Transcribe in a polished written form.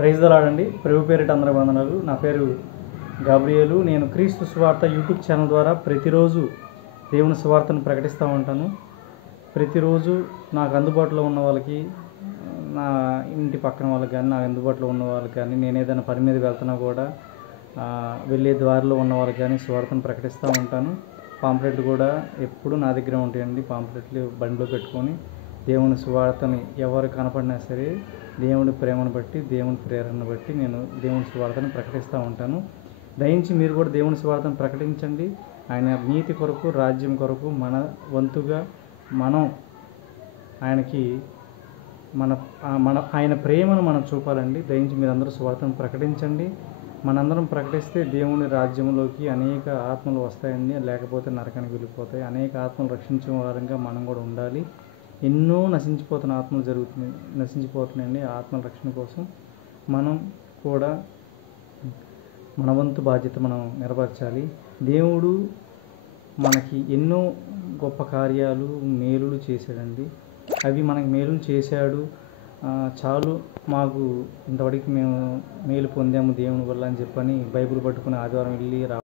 Praise the lord అండి. ప్రభు పేరిట అందరూ వందనాలు. నా పేరు గాబ్రియేలు. నేను క్రీస్తు సువార్త యూట్యూబ్ ఛానల్ ద్వారా ప్రతిరోజు దేవుని సువార్తను ప్రకటిస్తూ ఉంటాను. ప్రతిరోజు నాకు అందుబాటులో ఉన్న వాళ్ళకి, నా ఇంటి పక్కన వాళ్ళకి కానీ, నాకు అందుబాటులో ఉన్న వాళ్ళకి కానీ, నేను ఏదైనా పని మీద వెళ్తున్నా కూడా వెళ్ళే దారిలో ఉన్న వాళ్ళకి కానీ సువార్తను ప్రకటిస్తూ ఉంటాను. పాంప్లెట్లు కూడా ఎప్పుడు నా దగ్గర ఉంటాయండి. పాంప్లెట్లు బండిలో పెట్టుకొని దేవుని సువార్తని ఎవరు కనపడినా సరే దేవుని ప్రేమను బట్టి, దేవుని ప్రేరణను బట్టి నేను దేవుని సువార్తను ప్రకటిస్తూ ఉంటాను. దయించి మీరు కూడా దేవుని సువార్తను ప్రకటించండి. ఆయన నీతి కొరకు, రాజ్యం కొరకు మన వంతుగా మనం ఆయనకి ఆయన ప్రేమను మనం చూపాలండి. దయించి మీరందరూ సువార్తను ప్రకటించండి. మనందరం ప్రకటిస్తే దేవుని రాజ్యంలోకి అనేక ఆత్మలు వస్తాయండి, లేకపోతే నరకానికి వెళ్ళిపోతాయి. అనేక ఆత్మలు రక్షించే వారంగా మనం కూడా ఉండాలి. ఎన్నో నశించిపోతున్న ఆత్మలు నశించిపోతున్నాయండి. ఆత్మల రక్షణ కోసం మనం కూడా మన వంతు బాధ్యత మనం నెరవేర్చాలి. దేవుడు మనకి ఎన్నో గొప్ప కార్యాలు, మేలులు చేశాడండి. అవి మనకి మేలులు చేశాడు, చాలు, మాకు ఇంతవరకు మేము మేలు పొందాము దేవుని వల్ల అని చెప్పని బైబిల్ పట్టుకుని ఆదివారం వెళ్ళి